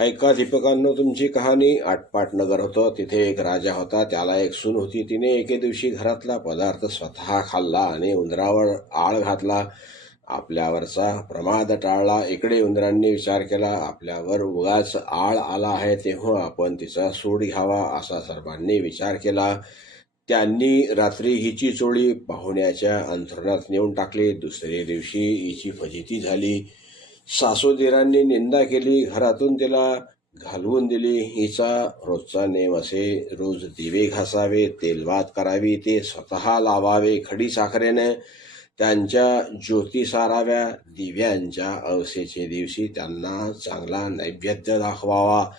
ऐका दीपकांनो तुमची कहाणी आटपाट नगर होतं. तिथे एक राजा होता. त्याला एक सून होती. तिने एके दिवशी घरातला पदार्थ स्वतः खाल्ला आणि उंदरावर आळ घातला. आपल्यावरचा प्रमाद टाळला. इकडे उंदरांनी विचार केला आपल्यावर उगाच आळ आला आहे. तेव्हा आपण तिचा सूड घ्यावा असा सर्वांनी विचार केला. त्यांनी रात्री हिची चोळी पाहुण्याच्या अंथरुणात नेऊन टाकली. दुसरे दिवशी हिची फजिती झाली. सासूदिरांनी निंदा केली घरातून तिला घालवून दिली. हिचा रोजचा नेम असे रोज दिवे घासावे तेलवात करावी ते स्वतः लावावे खडी साखरेने. त्यांच्या ज्योती साराव्या दिव्यांच्या अवसेचे दिवशी त्यांना चांगला नैवेद्य दाखवावा.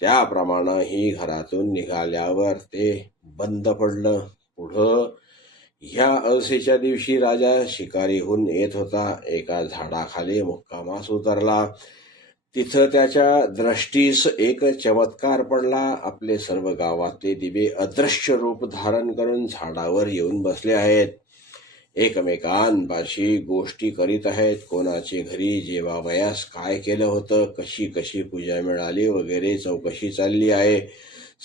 त्याप्रमाणे ही घरातून निघाल्यावर ते बंद पडलं. पुढं ह्या अळसेच्या दिवशी राजा शिकारीहून येत होता. एका झाडाखाली मुक्कामास उतरला. तिथं त्याच्या दृष्टीस एक चमत्कार पडला. आपले सर्व गावातले दिवे अदृश्य रूप धारण करून झाडावर येऊन बसले आहेत. एकमेकांपाशी गोष्टी करीत आहेत. कोणाचे घरी जेवावयास काय केलं होतं? कशी कशी पूजा मिळाली? वगैरे चौकशी चालली आहे.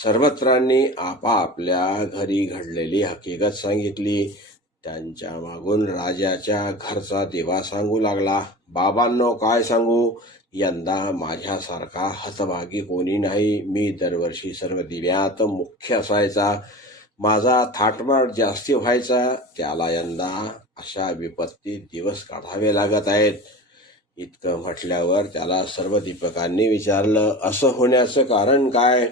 सर्वत्रांनी आपापल्या घरी घडलेली हकीकत सांगितली. त्यांच्या मागून राजाच्या घरचा दिवा सांगू लागला. बाबांनो काय सांगू? यंदा माझ्यासारखा हतभागी कोणी नाही. मी दरवर्षी सर्व दिव्यात मुख्य असायचा. माझा थाटमाट जास्ती व्हायचा. त्याला यंदा अशा विपत्तीत दिवस काढावे लागत आहेत. इतकं म्हटल्यावर त्याला सर्व दीपकांनी विचारलं असं होण्याचं कारण काय?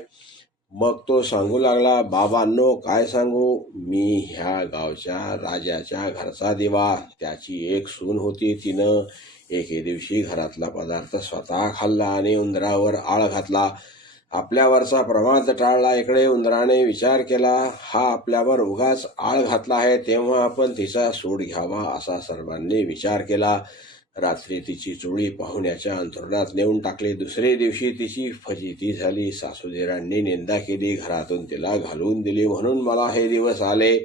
मग तो सांगू लागला बाबांनो काय सांगू? मी ह्या गावच्या राजाच्या घरचा दिवा. त्याची एक सून होती तिनं. एके दिवशी घरातला पदार्थ स्वतः खाल्ला आणि उंदरावर आळ घातला. आपल्यावरचा प्रमाद टाळला. इकडे उंदराने विचार केला हा आपल्यावर उगाच आळ घातला आहे. तेव्हा आपण तिचा सूड घ्यावा असा सर्वांनी विचार केला. रात्री तिची चुळी पाहुण्याच्या अंथरुणात नेऊन टाकले. दुसरे दिवशी तिची फजिती झाली. सासूदेरांनी निंदा केली. घरातून तिला घालून दिली. म्हणून मला हे दिवस आले.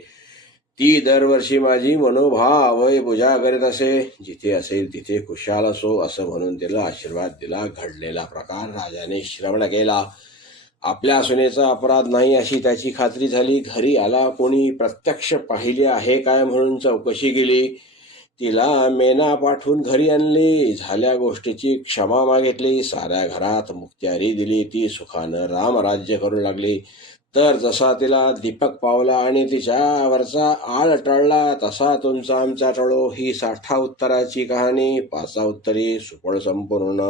ती दरवर्षी माझी मनोभावय पूजा करीत असे. जिथे असेल तिथे खुशाल असो असं म्हणून तिला आशीर्वाद दिला. घडलेला प्रकार राजाने श्रवण केला. आपल्या सुनेचा अपराध नाही अशी त्याची खात्री झाली. घरी आला कोणी प्रत्यक्ष पाहिले आहे काय म्हणून चौकशी केली. तिला मेना पाठवून घरी आणली. झाल्या गोष्टीची क्षमा मागितली. साऱ्या घरात मुक्त्यारी दिली. ती सुखानं रामराज्य करू लागली. तर जसा तिला दीपक पावला आणि तिच्यावरचा आळ टळला तसा तुमचा आमचा टळो. ही साठा उत्तराची कहाणी. पाचा उत्तरी सुपळ संपूर्ण.